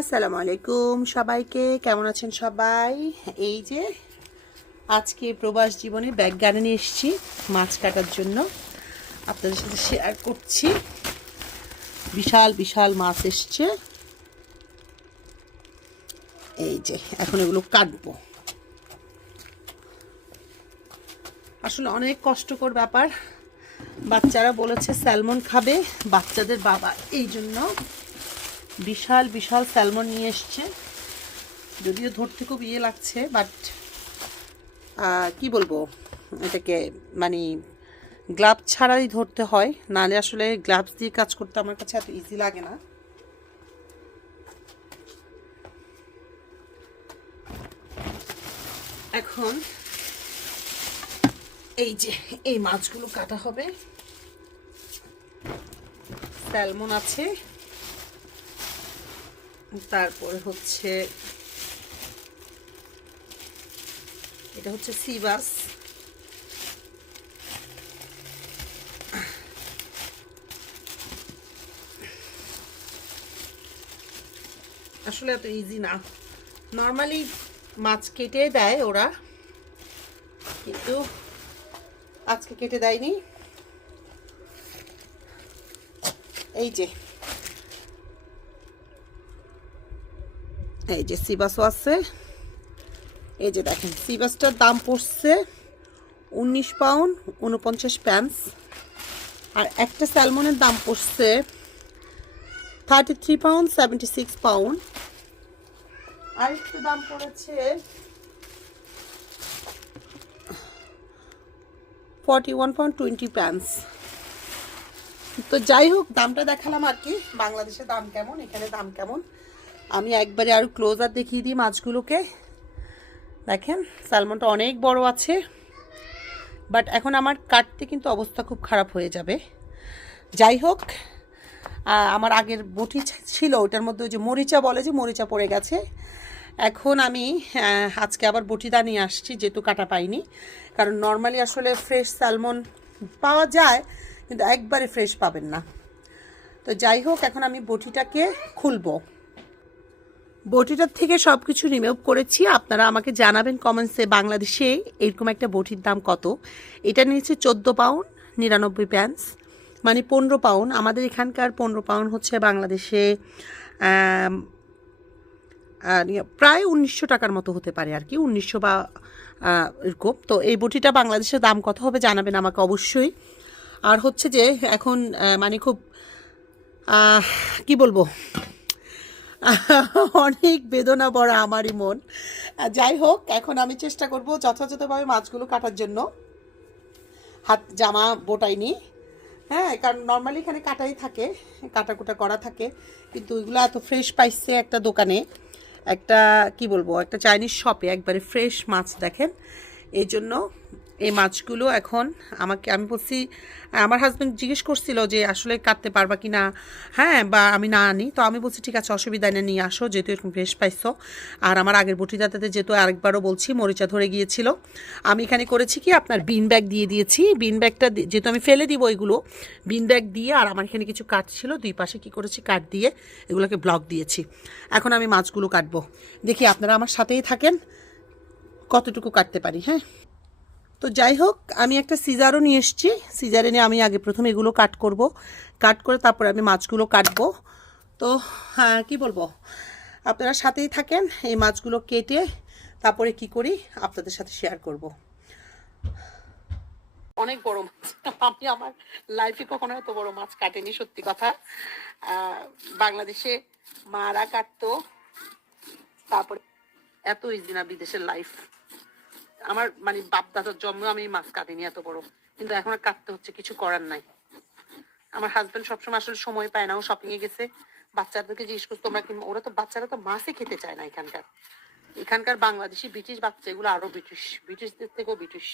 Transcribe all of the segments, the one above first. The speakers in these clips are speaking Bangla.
আসসালামু আলাইকুম সবাইকে, কেমন আছেন সবাই? এই যে আজকে প্রবাস জীবনে ব্যাগ গাড়ি নিয়ে এসেছি মাছ কাটার জন্য, আপনাদের সাথে শেয়ার করছি। বিশাল বিশাল মাছ এসছে। এই যে এখন এগুলো কাটবো। আসলে অনেক কষ্টকর ব্যাপার। বাচ্চারা বলেছে স্যালমন খাবে, বাচ্চাদের বাবা এই জন্য বিশাল বিশাল স্যালমন নিয়ে এসছে। যদিও ধরতে খুব ইয়ে লাগছে, বাট কি বলবো এটাকে, মানে গ্লাভস ছাড়াই ধরতে হয়, নাহলে আসলে গ্লাভস দিয়ে কাজ করতে আমার কাছে এত ইজি লাগে না। এখন এই যে এই মাছগুলো কাটা হবে। স্যালমন আছে, তারপরে হচ্ছে এটা হচ্ছে সি বাস, আসলে এত ইজি না। নর্মালি মাছ কেটে দেয় ওরা, কিন্তু আজকে কেটে দেয়নি। এই যে এই যে সিবাসও আছে। এই যে দেখেন সিবাসটার দাম পড়ছে 19 পাউন্ড 49 প্যান্স, আর একটা স্যালমনের দাম পড়ছে 33 পাউন্ড 76 পাউন্ড, আর একটু দাম পড়েছে 41 পাউন্ড 20 প্যান্স। তো যাই হোক, দামটা দেখালাম আর কি, বাংলাদেশে দাম কেমন, এখানে দাম কেমন। আমি একবারে আরো ক্লোজার দেখিয়ে দিই মাছগুলোকে। দেখেন স্যালমনটা অনেক বড় আছে, বাট এখন আমার কাটতে কিন্তু অবস্থা খুব খারাপ হয়ে যাবে। যাই হোক, আমার আগের বটি ছিল, ওটার মধ্যে ওই যে মরিচা বলে, যে মরিচা পড়ে গেছে। এখন আমি আজকে আবার বটিদা নিয়ে আসছি, যেহেতু কাটা পাইনি। কারণ নর্মালি আসলে ফ্রেশ স্যালমন পাওয়া যায়, কিন্তু একবারে ফ্রেশ পাবেন না। তো যাই হোক, এখন আমি বটিটাকে খুলবো। বটিটার থেকে সব কিছু রিমুভ করেছি। আপনারা আমাকে জানাবেন কমেন্টসে বাংলাদেশে এরকম একটা বটির দাম কত। এটা নিয়েছে 14 পাউন্ড 99 প্যান্স, মানে 15 পাউন্ড। আমাদের এখানকার 15 পাউন্ড হচ্ছে বাংলাদেশে প্রায় 1900 টাকার মতো হতে পারে আর কি, 1900 বা এরকম। তো এই বটিটা বাংলাদেশের দাম কত হবে জানাবেন আমাকে অবশ্যই। আর হচ্ছে যে এখন মানে খুব কি বলবো, অনেক বেদনা ভরা আমারই মন। যাই হোক, এখন আমি চেষ্টা করব যথাযথভাবে মাছগুলো কাটার জন্য। হাত জামা বোটাইনি, হ্যাঁ, কারণ নর্মালি এখানে কাটাই থাকে, কাটাকুটা করা থাকে, কিন্তু ওইগুলো এত ফ্রেশ পাইছে একটা দোকানে, একটা কি বলবো, একটা চাইনিজ শপে একবারে ফ্রেশ মাছ দেখেন। এই জন্য এই মাছগুলো এখন আমি বলছি, আমার হাজব্যান্ড জিজ্ঞেস করছিল যে আসলে কাটতে পারবা কি না, হ্যাঁ, বা আমি না আনি। তো আমি বলছি ঠিক আছে, অসুবিধা নেই, নিয়ে আসো, যেহেতু এরকম ফ্রেশ পাইছো। আর আমার আগের বটিদাতাতে যেহেতু আরেকবারও বলছি মরিচা ধরে গিয়েছিল, আমি এখানে করেছি কি, আপনার বিন ব্যাগ দিয়ে দিয়েছি। বিন ব্যাগটা যেহেতু আমি ফেলে দিব ওইগুলো, বিন ব্যাগ দিয়ে, আর আমার এখানে কিছু কাঠ ছিল, দুই পাশে কি করেছি, কাঠ দিয়ে এগুলোকে ব্লক দিয়েছি। এখন আমি মাছগুলো কাটবো, দেখি আপনারা আমার সাথেই থাকেন কতটুকু কাটতে পারি। হ্যাঁ, তো যাই হোক, আমি একটা সিজারও নিয়ে এসেছি। সিজারে নিয়ে আমি আগে প্রথমে এগুলো কাট করব, কাট করে তারপরে আমি মাছগুলো কাটবো। তো হ্যাঁ, কী বলবো, আপনারা সাথেই থাকেন। এই মাছগুলো কেটে তারপরে কি করি আপনাদের সাথে শেয়ার করব। অনেক বড় মাছ, আমি আমার লাইফে কখনো এত বড় মাছ কাটেনি, সত্যি কথা। বাংলাদেশে মারা কাটতো, তারপরে এত ইজি না বিদেশের লাইফ। আমার মানে বাপ দাদার জন্ম আমি মাছ কাটিনি এত বড়, কিন্তু এখন আর কাটতে হচ্ছে, কিছু করার নাই। আমার হাজবেন্ড সবসময় আসলে সময় পায় না, ও শপিং এ গেছে। বাচ্চাদেরকে জিজ্ঞেস করতো তোমরা কি, ওরা তো বাচ্চারা তো মাছই খেতে চায় না এখানকার। এখানকার বাংলাদেশি ব্রিটিশ বাচ্চা এগুলো আরো ব্রিটিশ, ব্রিটিশদের থেকেও ব্রিটিশ,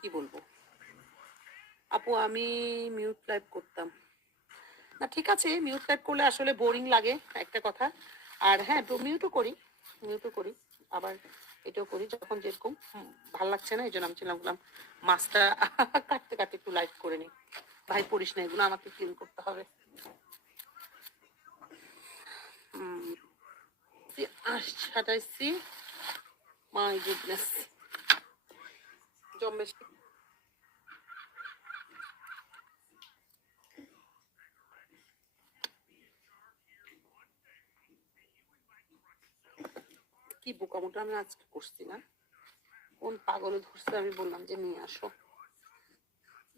কি বলবো। আপু আমি মিউট লাইভ করতাম না, ঠিক আছে, মিউট লাইভ করলে আসলে বোরিং লাগে একটা কথা। আর হ্যাঁ, মিউটও করি, মিউটও করি, আবার এটাও করি যখন যেরকম ভাল লাগছে না। এই জন্য আমি চিন্তা করলাম মাছটা কাটতে কাটতে একটু লাইভ করে নিই। ভাই পড়িস না, এগুলো আমাকে ক্লিন করতে হবে। করছি, আঁশ ছাটাইছি। My goodness, জম্বেশ। কি বোকামোটা আমি আজকে করছি না, কোন পাগলে ধরছে আমি বললাম যে নিয়ে আসো।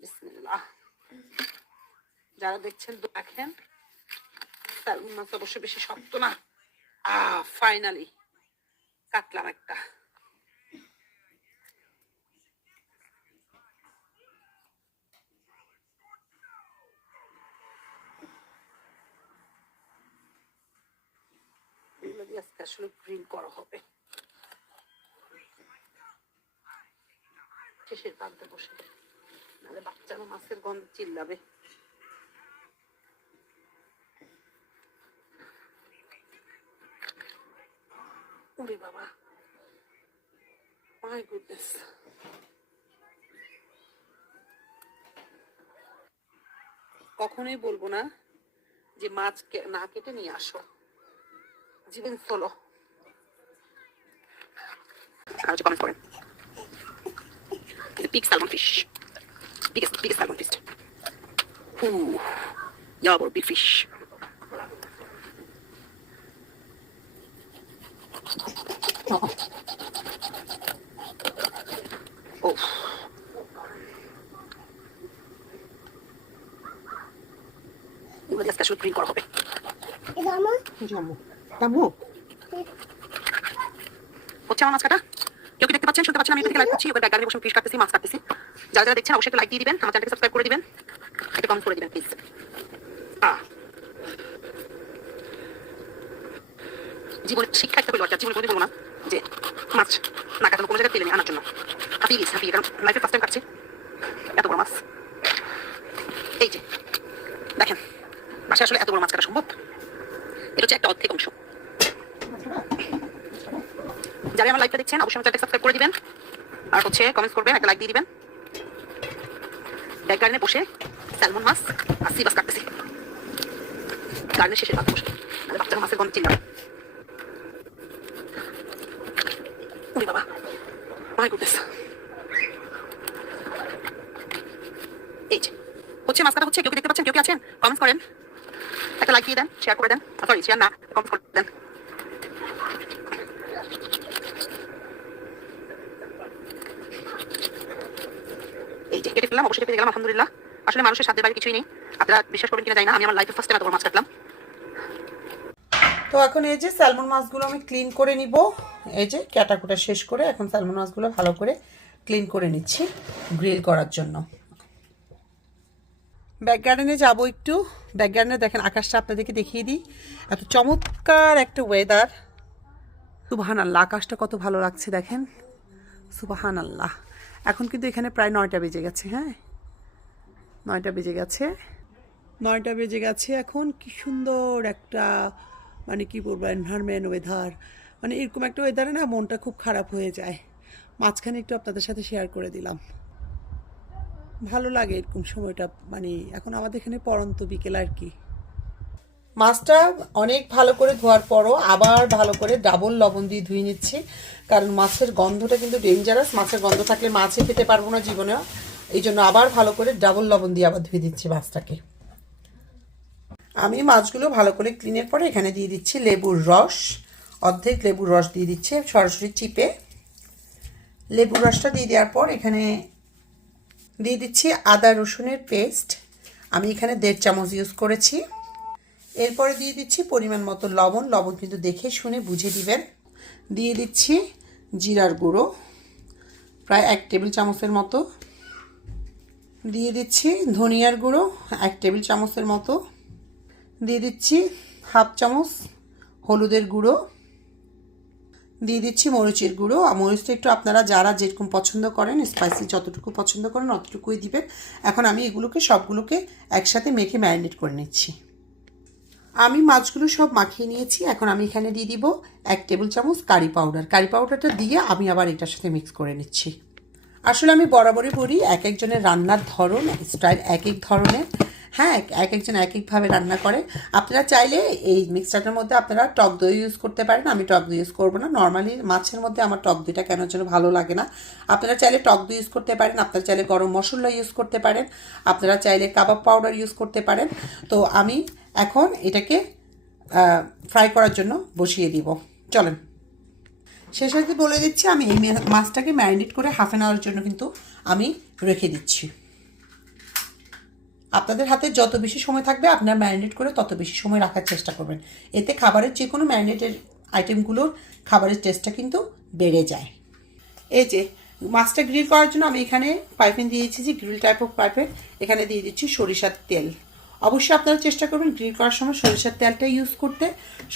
বিসমিল্লাহ। যারা দেখছেন দেখেন, সালমন মাছ অবশ্য বেশি শক্ত না। ফাইনালি কাটলাম একটা। এগুলো দিয়ে আজকে আসলে গ্রিল করা হবে। শেষের প্রান্তে বসে, নাহলে বাচ্চারা মাছের গন্ধ চিল্লাবে। ওরে বাবা, মাই গুডনেস। কখনোই বলবো না যে মাছ না কেটে নিয়ে আসো, জীবন চলো। আর হচ্ছে কমেন্ট করেন, big salmon fish, biggest salmon fish. Ooh, yeah, bro, big fish. Oh. এগুলো দিয়ে স্পেশাল গ্রিল করা হবে। হচ্ছে আমার মাছ কাটা। কেউ কি দেখতে পাচ্ছেন, শুনতে পাচ্ছেন? আমি এদিকে লাইভ করছি, ওই ব্যাকগ্রাউন্ডে বসে ফিশ কাটতেছি, মাছ কাটতেছি। যারা যারা দেখছেন অবশ্যই একটা লাইক দিয়ে দিবেন, আমার চ্যানেলকে সাবস্ক্রাইব করে দিবেন, একটা কমেন্ট করে দিবেন প্লিজ। জীবনের শিক্ষা একটা পেলো, জীবনে কোনোদিন বলবো না যে মাছ না কাটানো কোনো জায়গায় তেলে নিয়ে আনার জন্য। হাঁপিয়ে গেছি, কারণ লাইফে ফার্স্ট টাইম কাটছি এত বড় মাছ। এই যে দেখেন, বাসায় আসলে এত বড় মাছ কাটা সম্ভব? এটা হচ্ছে একটা অর্ধেক অংশ। যারা আমার লাইভটা দেখছেন অবশ্যই চ্যানেলটা সাবস্ক্রাইব করে দিবেন, আর হচ্ছে কমেন্টস করবেন, একটা লাইক দিয়ে দিবেন। ব্যাক গার্ডেনে বসে স্যালমন মাছ আর সি মাছ কাটতেছি, গার্ডেনের শেষের পাতে বসে, মানে বাচ্চারা মাছের গন্ধ চিল্লাবে। ওরে বাবা, মাই গুডনেস। এই যে হচ্ছে মাছ কাটা হচ্ছে, কেউ কি দেখতে পাচ্ছেন? কেউ কি আছেন? কমেন্টস করেন, একটা লাইক দিয়ে দেন, শেয়ার করে দেন। সরি, শেয়ার না, কমেন্টস করে দেন। এই যে কেটে ফেললাম, অবশ্যই কেটে গেলাম, আলহামদুলিল্লাহ। আসলে মানুষের সাধ্যের বাইরে কিছুই নেই, আপনারা বিশ্বাস করবেন কিনা জানি না, আমি আমার লাইফে ফার্স্ট টাইম এত বড় মাছ কাটলাম। তো এখন এই যে স্যালমন মাছগুলো আমি ক্লিন করে নিব। এই যে কাটাকুটা শেষ করে এখন স্যালমন মাছগুলো ভালো করে ক্লিন করে নিচ্ছি গ্রিল করার জন্য। ব্যাক গার্ডেনে যাবো একটু। ব্যাক গার্ডেনে দেখেন আকাশটা আপনাদেরকে দেখিয়ে দিই, এত চমৎকার একটা ওয়েদার। সুবহানাল্লাহ, আকাশটা কত ভালো লাগছে দেখেন, সুবহানাল্লাহ। এখন কিন্তু এখানে প্রায় 9টা বেজে গেছে। হ্যাঁ, 9টা বেজে গেছে, 9টা বেজে গেছে। এখন কি সুন্দর একটা, মানে কি বলবো, এনভায়রনমেন্ট, ওয়েদার, মানে এরকম একটা ওয়েদারে না মনটা খুব খারাপ হয়ে যায়। মাঝখানে একটু আপনাদের সাথে শেয়ার করে দিলাম, ভালো লাগে এরকম সময়টা। মানে এখন আমাদের এখানে পড়ন্ত বিকেল আর কি। মাছটা অনেক ভালো করে ধোয়ার পরও আবার ভালো করে ডাবল লবণ দিয়ে ধুয়ে নিচ্ছি, কারণ মাছের গন্ধটা কিন্তু ডেঞ্জারাস। মাছের গন্ধ থাকলে মাছই খেতে পারবো না জীবনেও, এই জন্য আবার ভালো করে ডাবল লবণ দিয়ে আবার ধুয়ে দিচ্ছি মাছটাকে। আমি মাছগুলো ভালো করে ক্লিনের পরে এখানে দিয়ে দিচ্ছি লেবুর রস, অর্ধেক লেবুর রস দিয়ে দিচ্ছি সরাসরি চিপে। লেবুর রসটা দিয়ে দেওয়ার পর এখানে দিয়ে দিচ্ছি আদা রসুনের পেস্ট, আমি এখানে 1.5 চামচ ইউজ করেছি। এরপরে দিয়ে দিচ্ছি পরিমাণ মতো লবণ, লবণ কিন্তু দেখে শুনে বুঝে দিবেন। দিয়ে দিচ্ছি জিরার গুঁড়ো প্রায় 1 টেবিল চামচের মতো, দিয়ে দিচ্ছি ধনিয়ার গুঁড়ো 1 টেবিল চামচের মতো, দিয়ে দিচ্ছি 1/2 চামচ হলুদের গুঁড়ো, দিয়ে দিচ্ছি মরিচের গুঁড়ো। মরিচটা একটু আপনারা যারা যেরকম পছন্দ করেন, স্পাইসি যতটুকু পছন্দ করেন অতটুকুই দিবেন। এখন আমি এগুলোকে সবগুলোকে একসাথে মেখে ম্যারিনেট করে নিচ্ছি। আমি মাছগুলো সব মাখিয়ে নিয়েছি, এখন আমি এখানে দিয়ে দিব 1 টেবিল চামচ কারি পাউডার। কারি পাউডারটা দিয়ে আমি আবার এটার সাথে মিক্স করে নিচ্ছি। আসলে আমি বরাবরই বলি এক একজনের রান্নার ধরন, স্টাইল এক এক ধরনের। হ্যাঁ, এক একজন এক একভাবে রান্না করে। আপনারা চাইলে এই মিক্সচারটার মধ্যে আপনারা টক দই ইউজ করতে পারেন। আমি টক দই ইউজ করবো না। নর্মালি মাছের মধ্যে আমার টক দইটা কেন যেন ভালো লাগে না। আপনারা চাইলে টক দই ইউজ করতে পারেন, আপনারা চাইলে গরম মশলা ইউজ করতে পারেন, আপনারা চাইলে কাবাব পাউডার ইউজ করতে পারেন। তো আমি এখন এটাকে ফ্রাই করার জন্য বসিয়ে দিব। চলেন, শেষে বলে দিচ্ছি, আমি এই মাছটাকে ম্যারিনেট করে হাফ অ্যান আওয়ারের জন্য কিন্তু আমি রেখে দিচ্ছি। আপনাদের হাতে যত বেশি সময় থাকবে আপনারা ম্যারিনেট করে তত বেশি সময় রাখার চেষ্টা করবেন। এতে খাবারের যে কোনো ম্যারিনেটেড আইটেমগুলোর খাবারের টেস্টটা কিন্তু বেড়ে যায়। এই যে মাছটা গ্রিল করার জন্য আমি এখানে পাইপেন দিয়েছি, যে গ্রিল টাইপ অফ পাইপেন। এখানে দিয়ে দিচ্ছি সরিষার তেল। অবশ্যই আপনারা চেষ্টা করবেন গ্রিল করার সময় সরিষার তেলটা ইউজ করতে।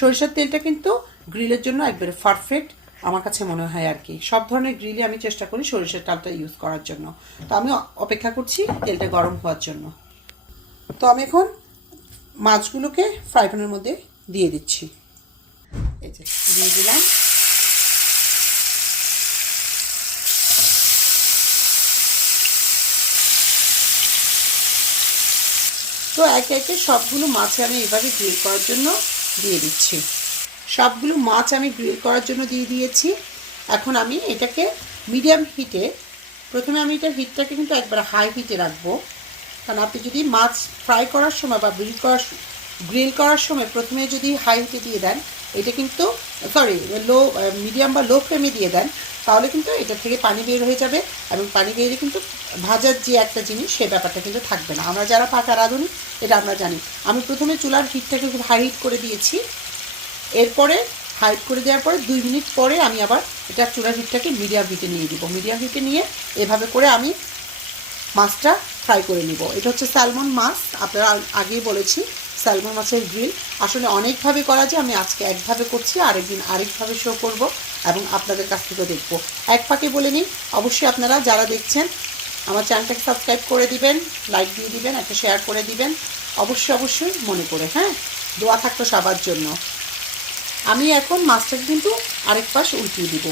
সরিষার তেলটা কিন্তু গ্রিলের জন্য একবারে পারফেক্ট আমার কাছে মনে হয় আর কি। সব ধরনের গ্রিলে আমি চেষ্টা করি সরিষার তেলটা ইউজ করার জন্য। তো আমি অপেক্ষা করছি তেলটা গরম হওয়ার জন্য। তো আমি এখন মাছগুলোকে ফ্রাই প্যানের মধ্যে দিয়ে দিচ্ছি। এই যে দিয়ে দিলাম। তো একে একে সবগুলো মাছ আমি এভাবে গ্রিল করার জন্য দিয়ে দিচ্ছি। সবগুলো মাছ আমি গ্রিল করার জন্য দিয়ে দিয়েছি। এখন আমি এটাকে মিডিয়াম হিটে, প্রথমে আমি এটা হিটটাকে কিন্তু একবার হাই হিটে রাখবো। কারণ আপনি যদি মাছ ফ্রাই করার সময় বা গ্রিল করার সময় প্রথমে যদি হাই হিটে দিয়ে দেন, এটা কিন্তু মিডিয়াম বা লো ফ্লেমে দিয়ে দেন, তাহলে কিন্তু এটা থেকে পানি বের হয়ে যাবে, এবং পানি বেরিয়ে কিন্তু ভাজার যে একটা জিনিস সে ব্যাপারটা কিন্তু থাকবে না। আমরা যারা পাকা রাঁধুনি এটা আমরা জানি। আমি প্রথমে চুলার হিটটাকে খুব হাই হিট করে দিয়েছি। এরপরে হাই করে দেওয়ার পরে 2 মিনিট পরে আমি আবার এটা চুলার হিটটাকে মিডিয়াম হিটে নিয়ে দিব। মিডিয়াম হিটে নিয়ে এভাবে করে আমি মাছটা ফ্রাই করে নিব। এটা হচ্ছে স্যালমন মাছ, আপনারা আগেই বলেছি স্যালমন মাছের গ্রিল আসলে অনেকভাবে করা যায়। আমি আজকে একভাবে করছি, আরেকদিন আরেকভাবে শো করব এবং আপনাদের কাছ থেকেও দেখবো। এক ফাঁকে বলে নিই, অবশ্যই আপনারা যারা দেখছেন আমার চ্যানেলটাকে সাবস্ক্রাইব করে দিবেন, লাইক দিয়ে দিবেন, একটা শেয়ার করে দিবেন, অবশ্যই মনে করে। হ্যাঁ, দোয়া থাকতো সবার জন্য। আমি এখন মাছটাকে কিন্তু আরেক পাশ উল্টিয়ে দিব,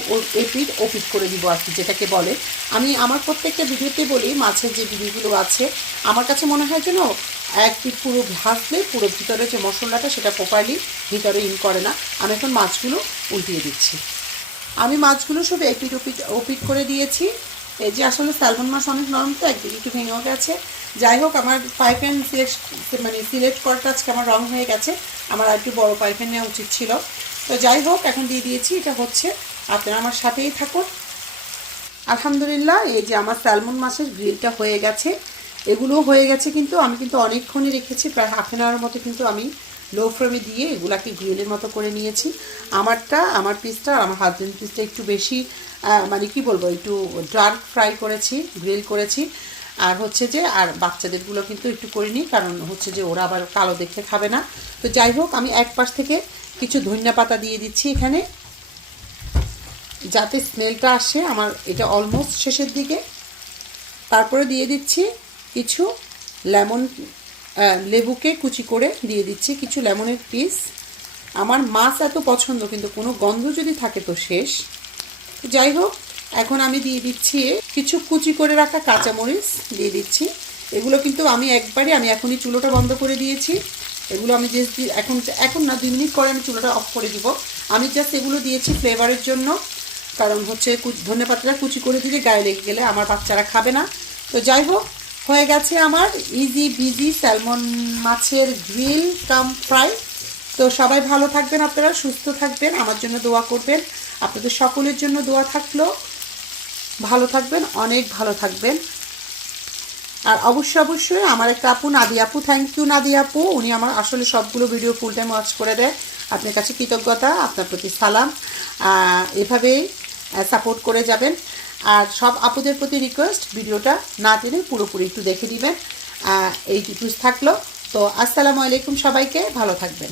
এপিট ওপিট করে দিব আর কি, যেটাকে বলে। আমি আমার প্রত্যেকটা ভিডিওতে বলি, মাছের যে ভিডিওগুলো আছে আমার কাছে মনে হয় যেন এক পিঠ পুরো ভাজলে পুরো ভিতরে যে মশলাটা সেটা প্রপারলি ভিতরে ইন করে না। আমি এখন মাছগুলো উল্টিয়ে দিচ্ছি। আমি মাছগুলো সব এপিট ওপিট করে দিয়েছি। এই যে আসলে স্যালমন মাছ অনেক নরম, তো একদিকে একটু ভেঙেও গেছে। যাই হোক, আমার পাইপেন সিলেক্ট করাটা আজকে আমার রং হয়ে গেছে। আমার আর একটু বড়ো পাইপেন নেওয়া উচিত ছিল। তো যাই হোক, এখন দিয়ে দিয়েছি। এটা হচ্ছে, আপনারা আমার সাথেই থাকুন। আলহামদুলিল্লাহ, এই যে আমার স্যালমন মাছের গ্রিলটা হয়ে গেছে। এগুলো হয়ে গেছে, কিন্তু আমি কিন্তু অনেকক্ষণই রেখেছি, প্রায় হাফ অ্যান আওয়ার মতো কিন্তু আমি লো ফ্লেমে দিয়ে এগুলাকে গ্রিলের মতো করে নিয়েছি। আমার পিসটা আর আমার হাজবেন্ড পিসটা একটু বেশি মানে কি বলবো, একটু ডার্ক ফ্রাই করেছি, গ্রিল করেছি। আর হচ্ছে যে আর বাচ্চাদেরগুলো কিন্তু একটু করিনি, কারণ হচ্ছে যে ওরা আবার কালো দেখতে খাবে না। তো যাই হোক, আমি এক পাশ থেকে কিছু ধনিয়া পাতা দিয়ে দিচ্ছি এখানে, যাতে স্মেলটা আসে। আমার এটা অলমোস্ট শেষের দিকে। তারপরে দিয়ে দিচ্ছি কিছু লেবুকে কুচি করে দিয়ে দিচ্ছি কিছু লেমনের পিস। আমার মাছ এত পছন্দ, কিন্তু কোনো গন্ধ যদি থাকে তো শেষ। যাই হোক, এখন আমি দিয়ে দিচ্ছি কিছু কুচি করে রাখা কাঁচামরিচ দিয়ে দিচ্ছি। এগুলো কিন্তু আমি এখনই চুলোটা বন্ধ করে দিয়েছি। এগুলো আমি জাস্ট এখন না 2 মিনিট পরে আমি চুলোটা অফ করে দিব। আমি জাস্ট এগুলো দিয়েছি ফ্লেভারের জন্য, কারণ হচ্ছে ধনেপাতাটা কুচি করে দিলে গায়ে লেগে গেলে আমার বাচ্চারা খাবে না। তো যাই হোক, হয়ে গেছে আমার ইজি বিজি স্যালমন মাছের গ্রিল কাম ফ্রাই। তো সবাই ভালো থাকবেন, আপনারা সুস্থ থাকবেন, আমার জন্য দোয়া করবেন। আপনাদের সকলের জন্য দোয়া থাকলো। ভালো থাকবেন, অনেক ভালো থাকবেন। আর অবশ্যই আমার একটা আপু, নাদিয়া আপু, থ্যাংক ইউ নাদিয়া আপু। উনি আমার আসলে সবগুলো ভিডিও ফুল টাইম ওয়াচ করে দেয়। আপনার কাছে কৃতজ্ঞতা, আপনার প্রতি সালাম। এভাবেই সাপোর্ট করে যাবেন। আর সব আপুদের প্রতি রিকোয়েস্ট, ভিডিওটা না টেনে পুরোপুরি একটু দেখে দিবেন। এই টিপস থাকলো। তো আসসালামু আলাইকুম, সবাইকে ভালো থাকবেন।